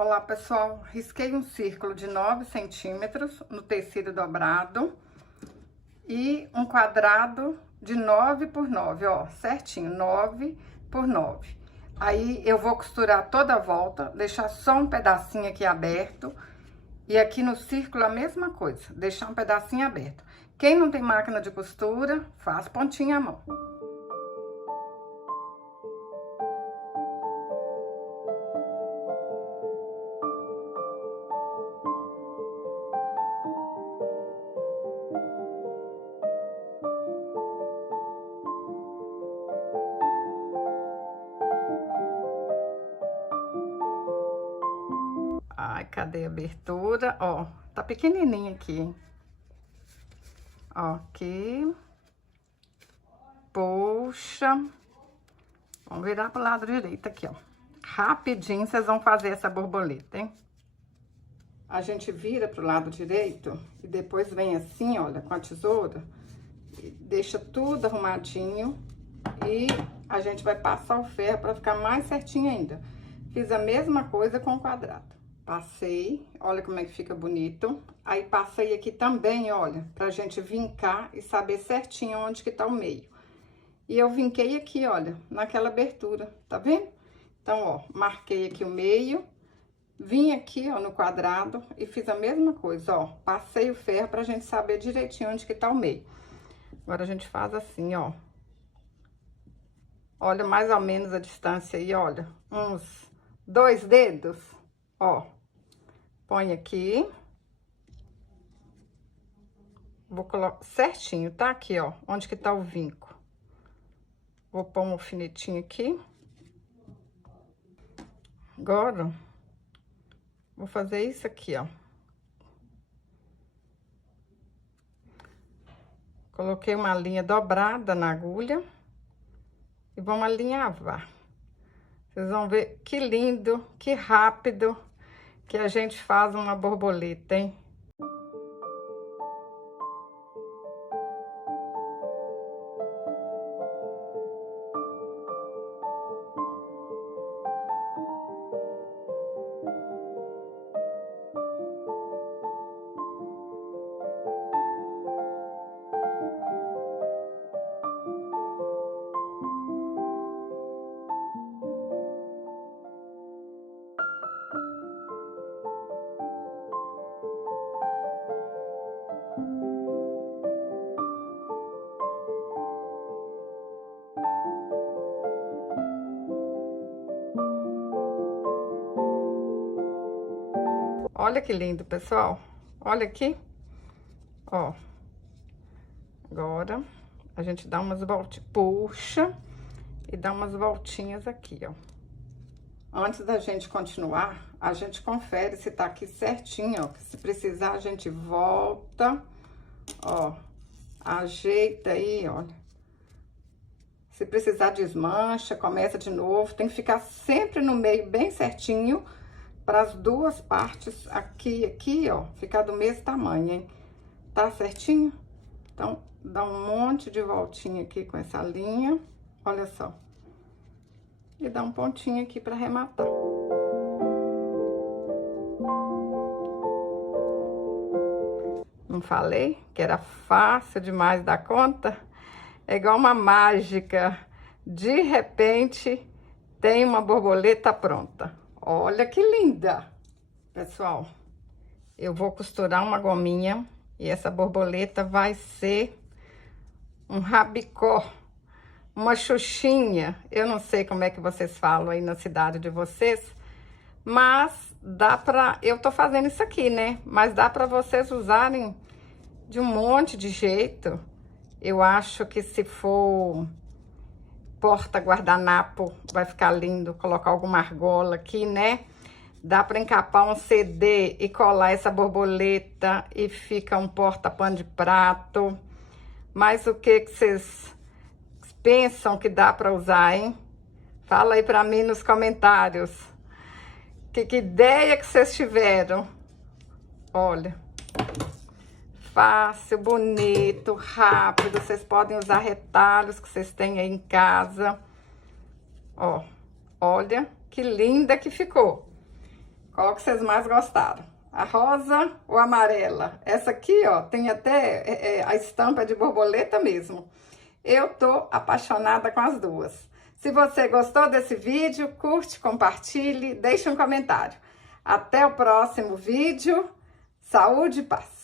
Olá, pessoal, risquei um círculo de 9 centímetros no tecido dobrado e um quadrado de 9 por 9, ó, certinho, 9 por 9. Aí eu vou costurar toda a volta, deixar só um pedacinho aqui aberto e aqui no círculo a mesma coisa, deixar um pedacinho aberto. Quem não tem máquina de costura, faz pontinha à mão. Ai, cadê a abertura? Ó, tá pequenininho aqui, hein? Ó, aqui. Puxa. Vamos virar pro lado direito aqui, ó. Rapidinho vocês vão fazer essa borboleta, hein? A gente vira pro lado direito e depois vem assim, olha, com a tesoura. E deixa tudo arrumadinho e a gente vai passar o ferro pra ficar mais certinho ainda. Fiz a mesma coisa com o quadrado. Passei, olha como é que fica bonito. Aí, passei aqui também, olha, pra gente vincar e saber certinho onde que tá o meio. E eu vinquei aqui, olha, naquela abertura, tá vendo? Então, ó, marquei aqui o meio, vim aqui, ó, no quadrado e fiz a mesma coisa, ó. Passei o ferro pra gente saber direitinho onde que tá o meio. Agora, a gente faz assim, ó. Olha mais ou menos a distância aí, olha, uns 2 dedos, ó. Põe aqui. Vou colocar certinho, tá? Aqui, ó, onde que tá o vinco. Vou pôr um alfinetinho aqui. Agora, vou fazer isso aqui, ó. Coloquei uma linha dobrada na agulha. E vamos alinhavar. Vocês vão ver que lindo, que rápido que a gente faz uma borboleta, hein? Olha que lindo, pessoal. Olha aqui. Ó. Agora, a gente dá umas voltinhas, puxa e dá umas voltinhas aqui, ó. Antes da gente continuar, a gente confere se tá aqui certinho, ó. Se precisar, a gente volta, ó. Ajeita aí, olha. Se precisar, desmancha, começa de novo. Tem que ficar sempre no meio bem certinho, para as duas partes aqui, ó, ficar do mesmo tamanho, hein? Tá certinho? Então, dá um monte de voltinha aqui com essa linha, olha só. E dá um pontinho aqui para arrematar. Não falei que era fácil demais da conta? É igual uma mágica. De repente, tem uma borboleta pronta. Olha que linda! Pessoal, eu vou costurar uma gominha e essa borboleta vai ser um rabicó, uma xuxinha. Eu não sei como é que vocês falam aí na cidade de vocês, mas dá pra... Eu tô fazendo isso aqui, né? Mas dá pra vocês usarem de um monte de jeito. Eu acho que se for porta guardanapo, vai ficar lindo colocar alguma argola aqui, né? Dá para encapar um CD e colar essa borboleta e fica um porta-pano de prato. Mas o que vocês pensam que dá para usar, hein? Fala aí para mim nos comentários. Que ideia que vocês tiveram? Olha. Fácil, bonito, rápido. Vocês podem usar retalhos que vocês têm aí em casa. Ó, olha que linda que ficou. Qual que vocês mais gostaram? A rosa ou a amarela? Essa aqui, ó, tem até a estampa de borboleta mesmo. Eu tô apaixonada com as duas. Se você gostou desse vídeo, curte, compartilhe, deixe um comentário. Até o próximo vídeo. Saúde e paz!